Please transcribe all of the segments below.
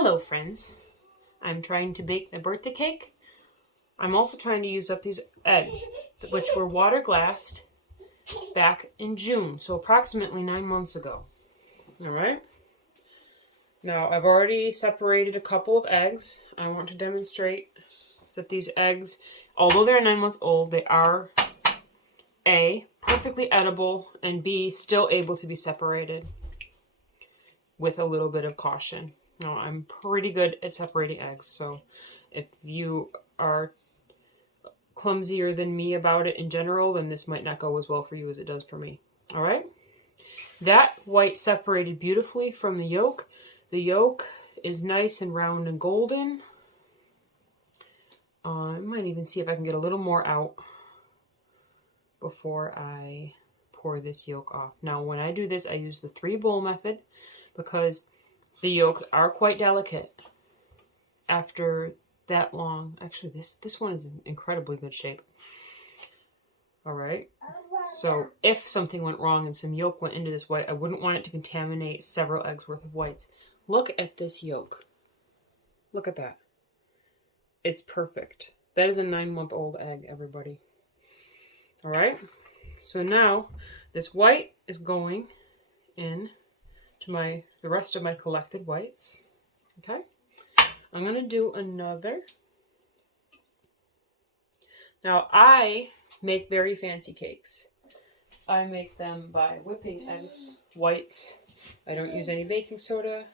Hello friends, I'm trying to bake a birthday cake. I'm also trying to use up these eggs, which were water glassed back in June, so approximately 9 months ago. Alright, now I've already separated a couple of eggs. I want to demonstrate that these eggs, although they're 9 months old, they are A, perfectly edible, and B, still able to be separated with a little bit of caution. Now, I'm pretty good at separating eggs, so if you are clumsier than me about it in general, then this might not go as well for you as it does for me. All right? That white separated beautifully from the yolk. The yolk is nice and round and golden. I might even see if I can get a little more out before I pour this yolk off. Now, when I do this, I use the 3-bowl method because the yolks are quite delicate after that long. Actually, this one is in incredibly good shape. All right. So if something went wrong and some yolk went into this white, I wouldn't want it to contaminate several eggs worth of whites. Look at this yolk. Look at that. It's perfect. That is a 9-month-old egg, everybody. All right. So now this white is going in to the rest of my collected whites. Okay. I'm going to do another. Now, I make very fancy cakes. I make them by whipping egg whites. I don't use any baking soda.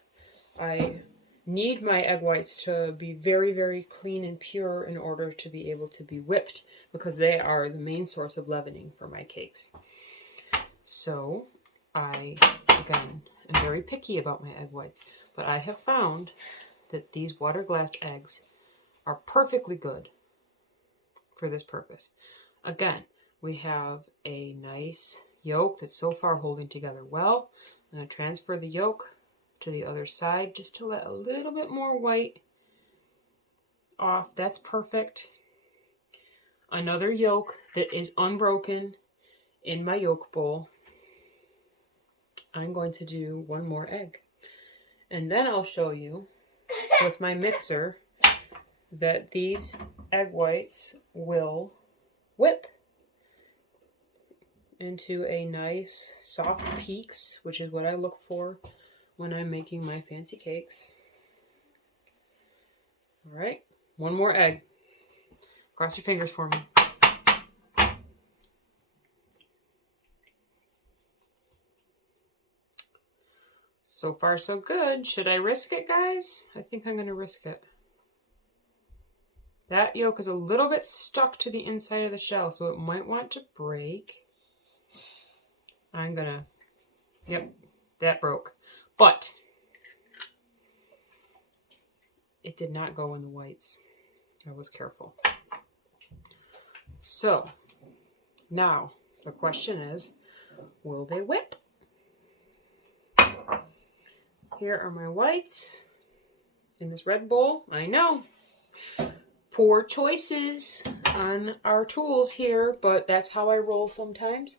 I need my egg whites to be very, very clean and pure in order to be able to be whipped because they are the main source of leavening for my cakes. So, I, again, am very picky about my egg whites, but I have found that these water-glassed eggs are perfectly good for this purpose. Again, we have a nice yolk that's so far holding together well. I'm going to transfer the yolk to the other side just to let a little bit more white off. That's perfect. Another yolk that is unbroken in my yolk bowl. I'm going to do one more egg. And then I'll show you with my mixer that these egg whites will whip into a nice soft peaks, which is what I look for when I'm making my fancy cakes. All right, one more egg. Cross your fingers for me. So far, so good. Should I risk it, guys? I think I'm going to risk it. That yolk is a little bit stuck to the inside of the shell, so it might want to break. I'm going to... Yep, that broke. But it did not go in the whites. I was careful. So, now the question is, will they whip? Here are my whites in this red bowl. I know, poor choices on our tools here, but that's how I roll sometimes.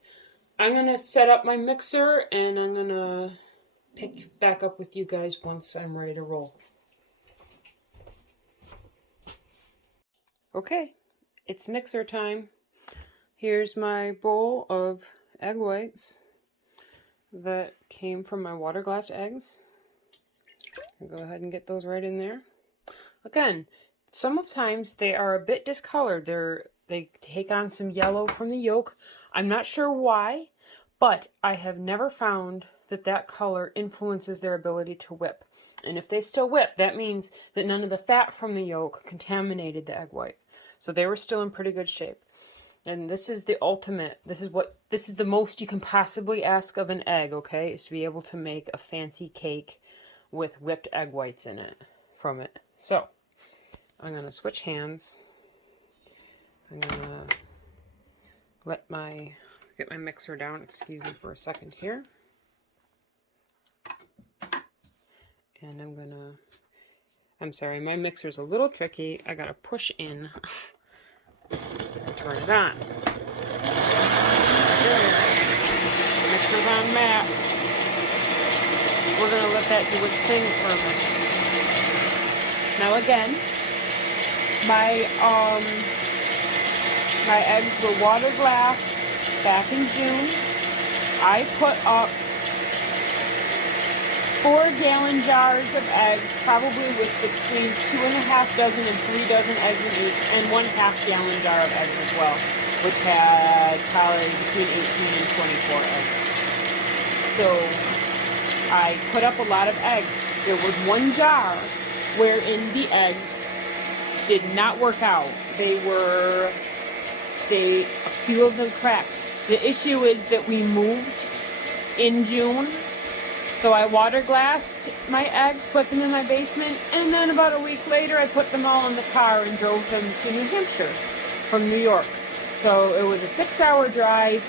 I'm going to set up my mixer and I'm going to pick back up with you guys once I'm ready to roll. Okay, it's mixer time. Here's my bowl of egg whites that came from my water glass eggs. I'll go ahead and get those right in there. Again, sometimes they are a bit discolored. They take on some yellow from the yolk. I'm not sure why, but I have never found that color influences their ability to whip. And if they still whip, that means that none of the fat from the yolk contaminated the egg white. So they were still in pretty good shape. And this is the ultimate. This is the most you can possibly ask of an egg, okay? Is to be able to make a fancy cake with whipped egg whites in it from it. So, I'm going to switch hands. I'm going to get my mixer down, excuse me for a second here. And I'm sorry, my mixer's a little tricky. I got to push in and turn it on. Mixer's on mats. We're going to let that do its thing for a minute. Now again, my my eggs were water glassed back in June. I put up 4-gallon jars of eggs, probably with between 2.5 dozen and 3 dozen eggs in each, and 1/2 gallon jar of eggs as well, which had probably between 18 and 24 eggs. So I put up a lot of eggs. There was one jar wherein the eggs did not work out. A few of them cracked. The issue is that we moved in June, so I water glassed my eggs, put them in my basement, and then about a week later I put them all in the car and drove them to New Hampshire from New York. So it was a 6-hour drive,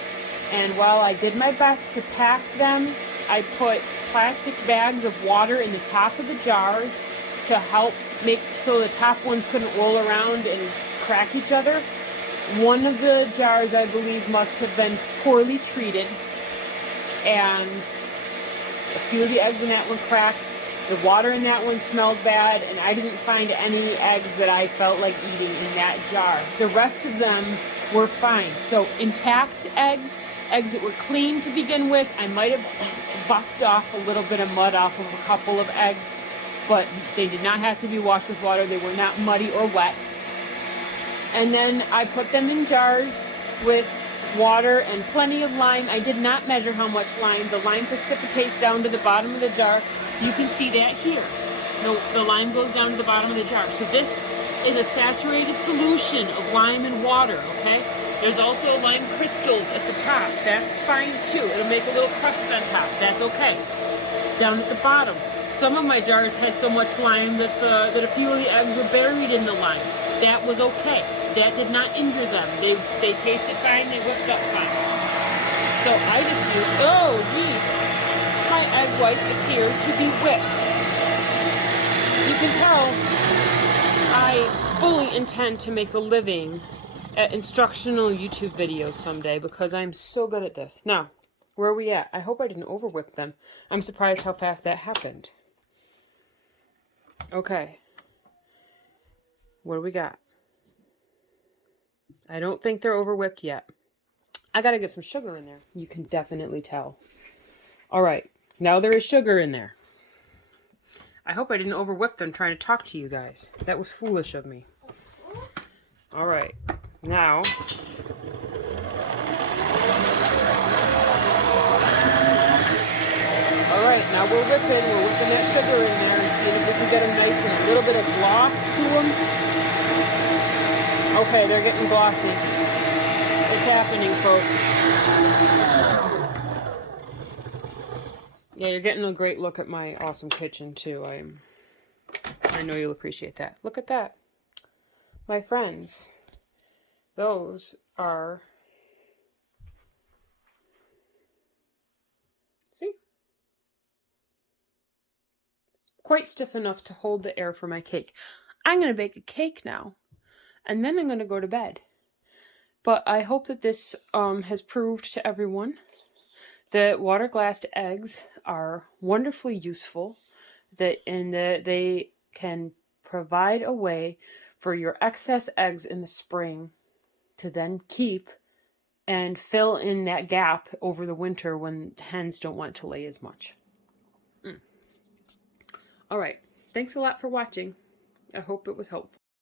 and while I did my best to pack them, I put plastic bags of water in the top of the jars to help make so the top ones couldn't roll around and crack each other. One of the jars, I believe, must have been poorly treated, and a few of the eggs in that one cracked. The water in that one smelled bad, and I didn't find any eggs that I felt like eating in that jar. The rest of them were fine. So intact eggs that were clean to begin with. I might have buffed off a little bit of mud off of a couple of eggs, but they did not have to be washed with water. They were not muddy or wet. And then I put them in jars with water and plenty of lime. I did not measure how much lime. The lime precipitates down to the bottom of the jar. You can see that here. The lime goes down to the bottom of the jar. So this is a saturated solution of lime and water, okay? There's also lime crystals at the top. That's fine too. It'll make a little crust on top. That's okay. Down at the bottom, some of my jars had so much lime that a few of the eggs were buried in the lime. That was okay. That did not injure them. They tasted fine. They whipped up fine. So I just used, oh geez, my egg whites appear to be whipped. You can tell I fully intend to make a living at instructional YouTube videos someday because I'm so good at this. Now, where are we at? I hope I didn't over whip them. I'm surprised how fast that happened. Okay. What do we got? I don't think they're over whipped yet. I gotta get some sugar in there. You can definitely tell. All right. Now there is sugar in there. I hope I didn't over whip them trying to talk to you guys. That was foolish of me. All right. Now. All right. Now we're whipping. We're whipping that sugar in there and seeing if we can get them nice and a little bit of gloss to them. Okay, they're getting glossy. It's happening, folks. Yeah, you're getting a great look at my awesome kitchen, too. I know you'll appreciate that. Look at that. My friends, those are... See? Quite stiff enough to hold the air for my cake. I'm going to bake a cake now. And then I'm going to go to bed. But I hope that this has proved to everyone that water glassed eggs are wonderfully useful. That they can provide a way for your excess eggs in the spring to then keep and fill in that gap over the winter when hens don't want to lay as much. All right. Thanks a lot for watching. I hope it was helpful.